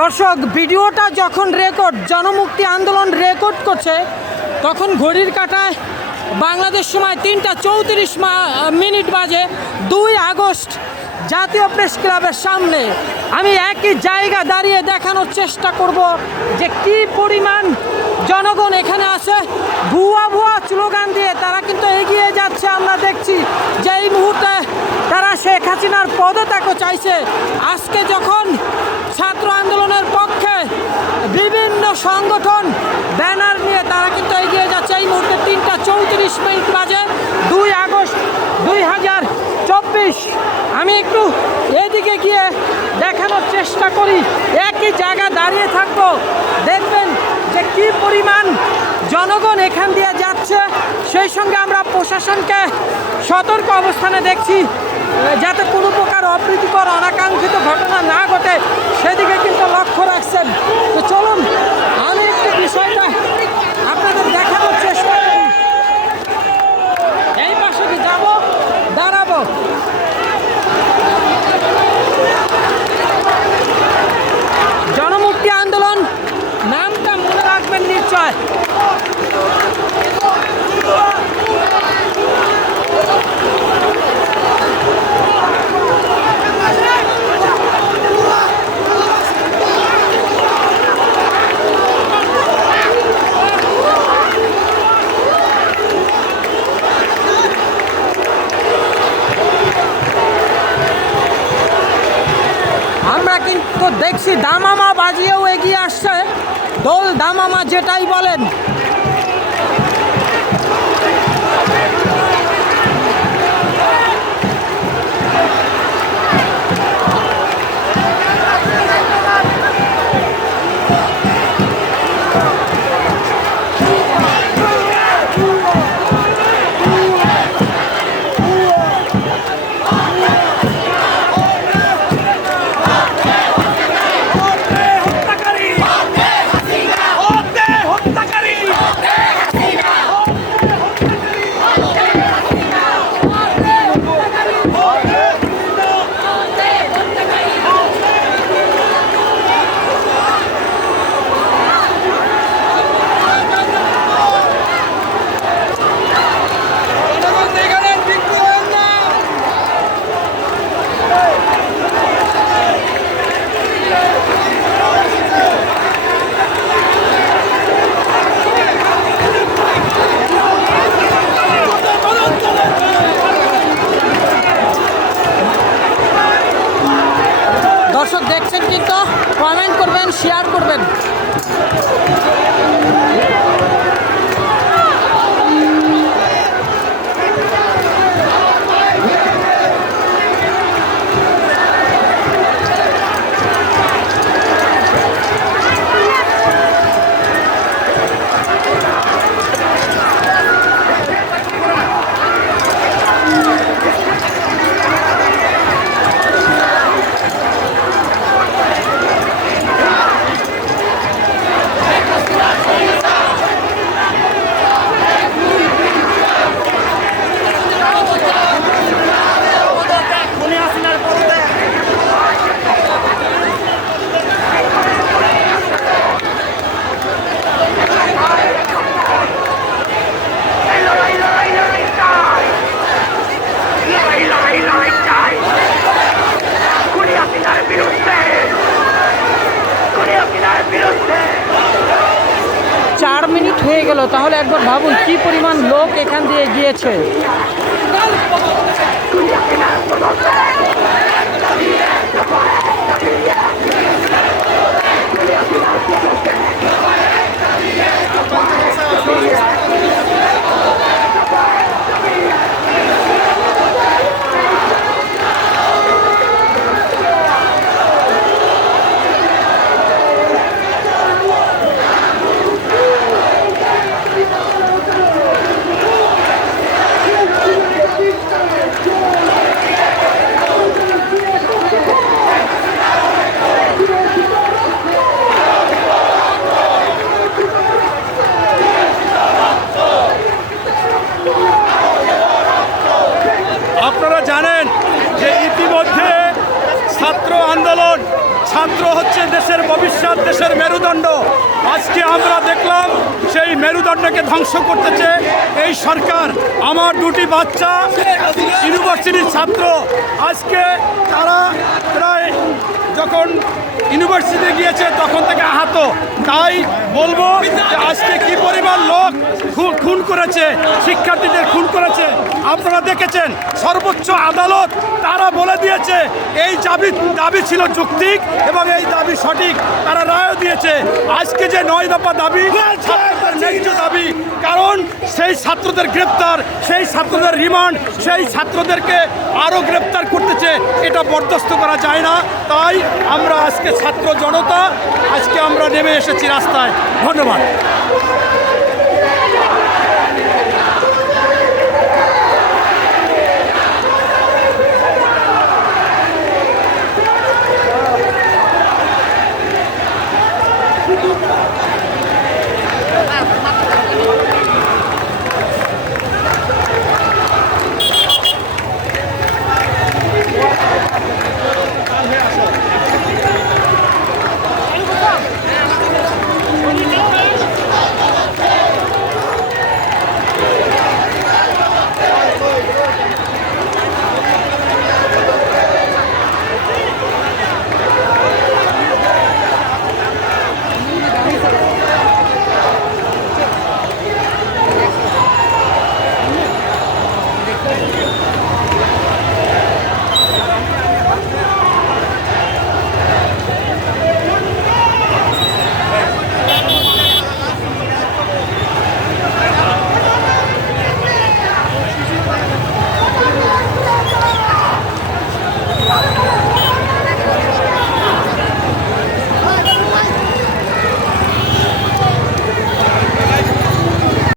দর্শক, ভিডিওটা যখন রেকর্ড জনমুক্তি আন্দোলন রেকর্ড করছে, তখন ঘড়ির কাঁটায় বাংলাদেশ সময় তিনটা চৌত্রিশ মিনিট বাজে দুই আগস্ট, জাতীয় প্রেস ক্লাবের সামনে। আমি একই জায়গা দাঁড়িয়ে দেখানোর চেষ্টা করব যে কি পরিমাণ জনগণ এখানে আছে। ভুয়া ভুয়া স্লোগান দিয়ে তারা কিন্তু এগিয়ে যাচ্ছে। আমরা দেখছি যে এই মুহূর্তে তারা শেখ হাসিনার পদত্যাগও চাইছে। আজকে যখন ছাত্র আন্দোলনের পক্ষে বিভিন্ন সংগঠন, ব্যানার নিয়ে তারা কিন্তু এগিয়ে যাচ্ছে। এই মুহূর্তে তিনটা চৌত্রিশ মিনিট বাজে, দুই আগস্ট দুই হাজার চব্বিশ। আমি একটু এদিকে গিয়ে দেখানোর চেষ্টা করি। একই জায়গা দাঁড়িয়ে থাকব। দেখবেন যে কি পরিমাণ জনগণ এখান দিয়ে যাচ্ছে সেই সঙ্গে আমরা প্রশাসনকে সতর্ক অবস্থানে দেখছি, যাতে কোনো প্রকার অপ্রীতিকর, অনাকাঙ্ক্ষিত ঘটনা না ঘটে। সেদিকে কিন্তু লক্ষ্য রাখছেন। তো চলুন, আমি একটি বিষয়টা আপনাদের দেখানোর চেষ্টা করি এই পাশে কি যাব দাঁড়াবো জনমুক্তি আন্দোলন নামটা মনে রাখবেন নিশ্চয় আমরা কিন্তু দেখছি দামামা বাজিয়েও এগিয়ে আসছে। দোল দামামা যেটাই বলেন। হয়ে গেল। তাহলে একবার ভাবুন কি পরিমাণ লোক এখান দিয়ে গিয়েছে? আপনারা জানেন যে ইতিমধ্যে ছাত্র আন্দোলন, ছাত্র হচ্ছে দেশের ভবিষ্যৎ, দেশের মেরুদণ্ড। আজকে আমরা দেখলাম সেই মেরুদণ্ডকে ধ্বংস করতেছে এই সরকার, আমার দুটি বাচ্চা, ইউনিভার্সিটির ছাত্র। আজকে তারা প্রায় যখন ইউনিভার্সিটি গিয়েছে, তখন থেকে আহত। তাই বলব আজকে কি পরি লোক খুন করেছে, শিক্ষার্থীদের খুন করেছে। আপনারা দেখেছেন সর্বোচ্চ আদালত তারা বলে দিয়েছে, এই দাবি দাবি ছিল যুক্তিক এবং এই দাবি সঠিক। তারা রায়ও দিয়েছে, আজকে যে নয় দফা দাবি দাবি। কারণ সেই ছাত্রদের গ্রেপ্তার, সেই ছাত্রদের রিমান্ড, সেই ছাত্রদেরকে আরও গ্রেপ্তার করতেছে, এটা বরদাস্ত করা যায় না। তাই আমরা আজকে ছাত্র জনতা, আজকে আমরা নেমে এসেছি রাস্তায়। ধন্যবাদ।